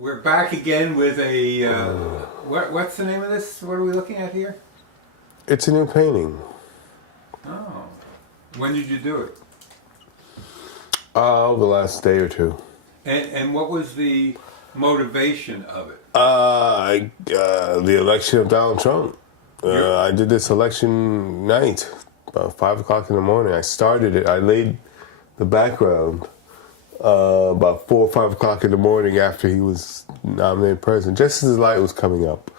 We're back again with a, what's the name of this? What are we looking at here? It's a new painting. Oh. When did you do it? The last day or two. And what was the motivation of it? The election of Donald Trump. I did this election night, about 5 o'clock in the morning. I started it. I laid the background about 4 or 5 o'clock in the morning after he was nominated president, just as the light was coming up.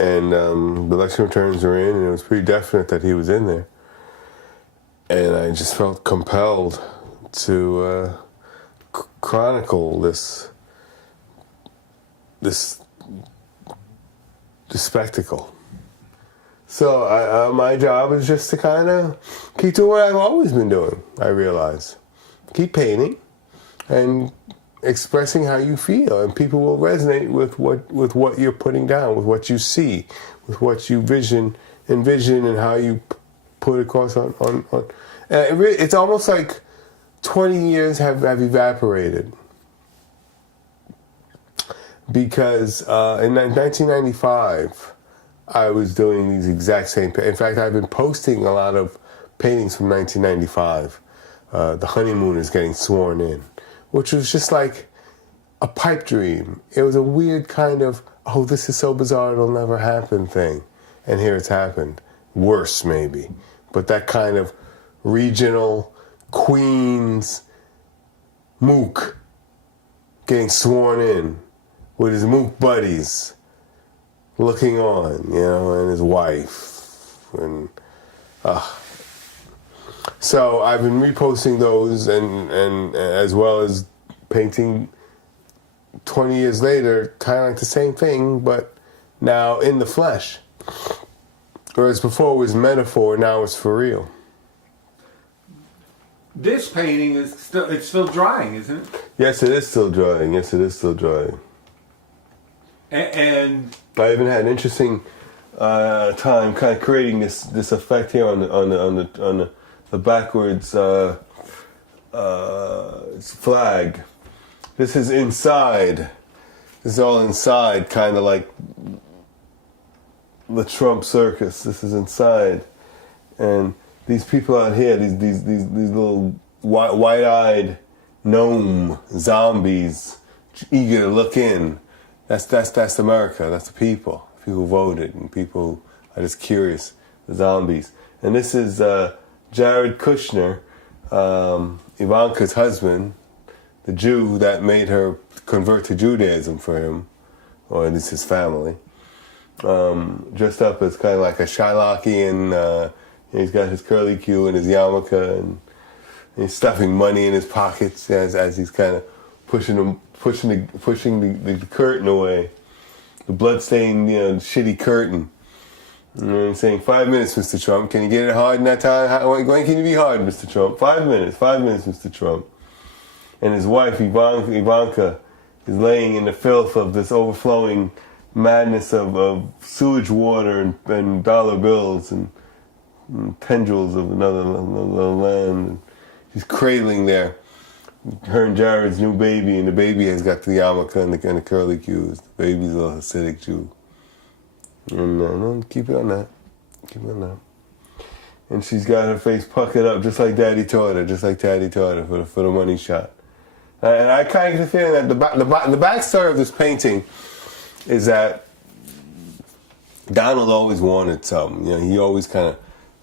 And the election returns were in, and it was pretty definite that he was in there. And I just felt compelled to chronicle this spectacle. So my job is just to kind of keep doing what I've always been doing, I realize. Keep painting and expressing how you feel, and people will resonate with what you're putting down, with what you see, with what you envision, and how you put across on. It's almost like 20 years have evaporated, because in 1995 I was doing these exact same. In fact, I've been posting a lot of paintings from 1995. The honeymooners getting sworn in, which was just like a pipe dream. It was a weird kind of, oh, this is so bizarre, it'll never happen thing. And here it's happened. Worse, maybe. But that kind of regional Queens mook getting sworn in with his mook buddies looking on, and his wife. And so I've been reposting those and as well as painting 20 years later, kind of like the same thing, but now in the flesh. Whereas before it was metaphor, now it's for real. This painting is still drying, isn't it? Yes, it is still drying. And I even had an interesting time kind of creating this effect here on the backwards flag. This is inside. This is all inside, kind of like the Trump circus. This is inside, and these people out here, these little white-eyed gnome zombies, eager to look in. That's America. That's the people. People who voted and people who are just curious. The zombies. And this is Jared Kushner, Ivanka's husband, the Jew that made her convert to Judaism for him, or at least his family. Dressed up as kind of like a Shylockian. He's got his curly Q and his yarmulke, and he's stuffing money in his pockets as he's kind of pushing the curtain away, the bloodstained, shitty curtain. And saying, 5 minutes, Mr. Trump. Can you get it hard in that time? When can you be hard, Mr. Trump? 5 minutes, Mr. Trump. And his wife, Ivanka, is laying in the filth of this overflowing madness of sewage water and dollar bills and tendrils of another land. And she's cradling there. Her and Jared's new baby, and the baby has got the yarmulke and the curly cues. The baby's a little Hasidic Jew. And keep it on that. And she's got her face puckered up just like Daddy taught her, for the money shot. And I kind of get the feeling that the backstory of this painting is that Donald always wanted something. He always kind of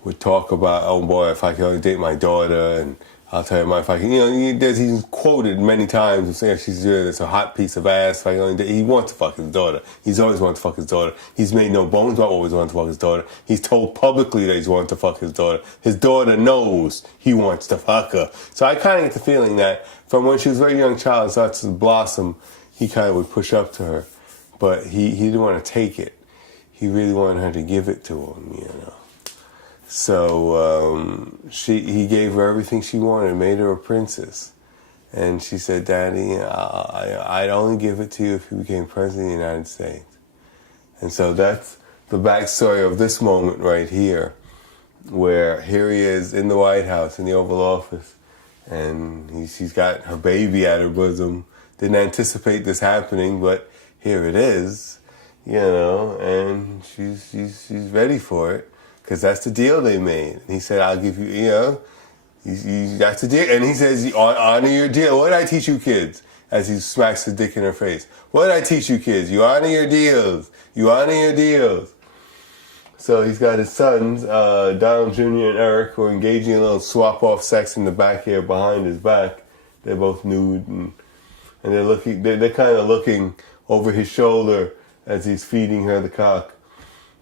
would talk about, oh boy, if I could only date my daughter, and I'll tell you, if I can, he's quoted many times and saying it's a hot piece of ass. If I can only date, he wants to fuck his daughter. He's always wanted to fuck his daughter. He's made no bones about always wanting to fuck his daughter. He's told publicly that he's wanted to fuck his daughter. His daughter knows he wants to fuck her. So I kind of get the feeling that from when she was a very young child and starts to blossom, he kind of would push up to her. But he didn't want to take it. He really wanted her to give it to him, So he gave her everything she wanted, made her a princess. And she said, Daddy, I'd only give it to you if you became president of the United States. And so that's the backstory of this moment right here, where here he is in the White House, in the Oval Office, and she's got her baby at her bosom, didn't anticipate this happening, but here it is, and she's ready for it, because that's the deal they made. And he said, I'll give you, that's the deal. And he says, honor your deal. What did I teach you kids? As he smacks the dick in her face. What did I teach you kids? You honor your deals. You honor your deals. So he's got his sons, Donald Jr. and Eric, who are engaging in a little swap-off sex in the back here behind his back. They're both nude, and they're kind of looking over his shoulder as he's feeding her the cock.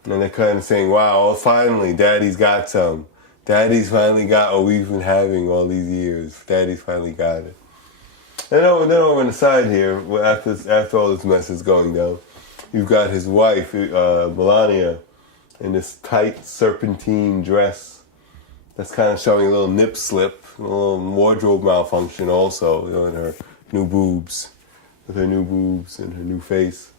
And they're kind of saying, wow, finally, Daddy's got some. Daddy's finally got what we've been having all these years. Daddy's finally got it. And then over on the side here, after all this mess is going down, you've got his wife, Melania, in this tight serpentine dress that's kind of showing a little nip slip, a little wardrobe malfunction also, in her new boobs, with her new boobs and her new face.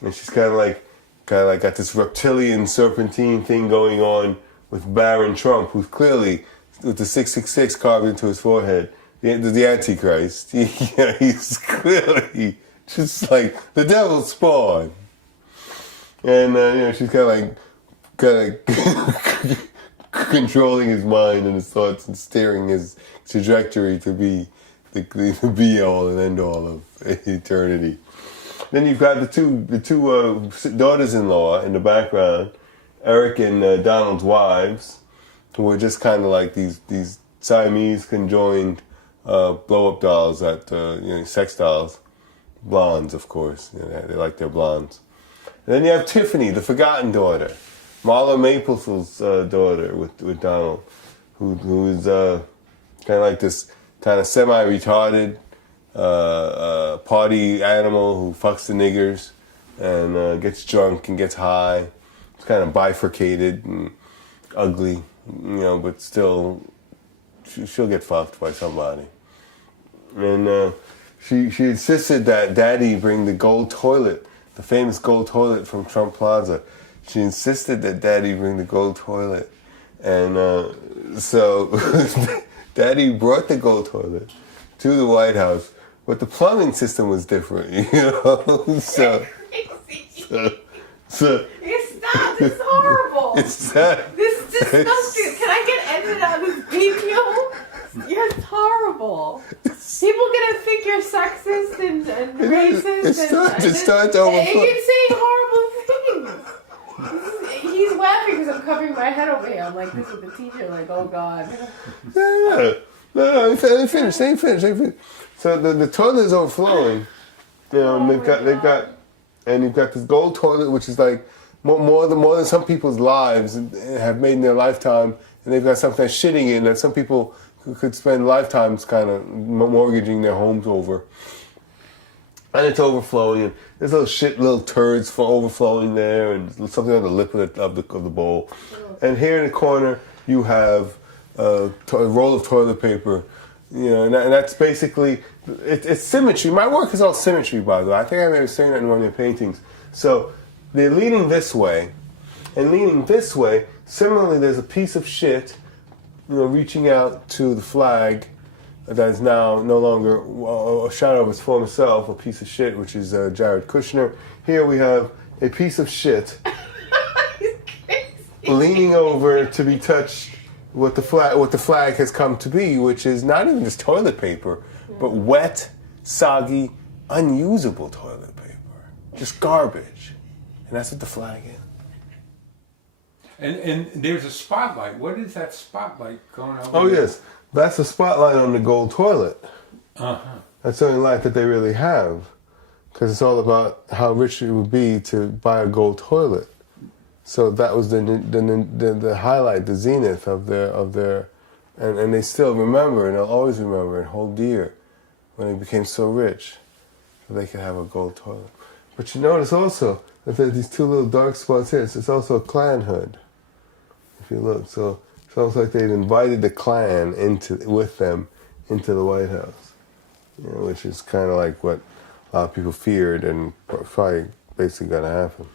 And she's kind of like got this reptilian serpentine thing going on with Baron Trump, who's clearly, with the 666 carved into his forehead, the Antichrist. He's clearly just like the devil's spawn. And, she's kind of controlling his mind and his thoughts and steering his trajectory to be the be-all and end-all of eternity. Then you've got the two daughters-in-law in the background, Eric and Donald's wives, who are just kind of like these Siamese conjoined blow-up dolls sex dolls. Blondes, of course. They like their blondes. And then you have Tiffany, the forgotten daughter, Marla Maples' daughter with Donald, who is kind of like this kind of semi-retarded party animal who fucks the niggers and gets drunk and gets high. It's kind of bifurcated and ugly, but still she'll get fucked by somebody. And she insisted that Daddy bring the gold toilet, the famous gold toilet from Trump Plaza. She insisted that Daddy bring the gold toilet. And so Daddy brought the gold toilet to the White House, but the plumbing system was different, So Stop! This is horrible. It's not. This is disgusting. Can I get edited out of this video? You're horrible. People gonna think you're sexist and racist. It starts to overflow. You're saying horrible things. He's laughing because I'm covering my head over here. I'm like this with the teacher. Like, oh god. No, let me finish. So the toilet is overflowing. And you've got this gold toilet, which is like more than some people's lives have made in their lifetime, and they've got something that's shitting in that some people could spend lifetimes kind of mortgaging their homes over. And it's overflowing, and there's little turds for overflowing there, and something on the lip of the bowl. And here in the corner, you have a roll of toilet paper, and that's basically, it's symmetry. My work is all symmetry, by the way. I think I may have seen that in one of your paintings. So they're leaning this way, and leaning this way. Similarly, there's a piece of shit, reaching out to the flag that is now no longer a shadow of its former self, a piece of shit, which is Jared Kushner. Here we have a piece of shit leaning over to be touched what the flag has come to be, which is not even just toilet paper, but wet, soggy, unusable toilet paper. Just garbage. And that's what the flag is. And there's a spotlight. What is that spotlight going on? Oh, yes. That's a spotlight on the gold toilet. Uh-huh. That's the only light that they really have. Because it's all about how rich it would be to buy a gold toilet. So that was the highlight, the zenith of their and they still remember, and they'll always remember and hold dear when they became so rich that they could have a gold toilet. But you notice also that there's these two little dark spots here. It's also a Klan hood, if you look. So it's almost like they'd invited the Klan with them into the White House, which is kind of like what a lot of people feared and probably basically going to happen.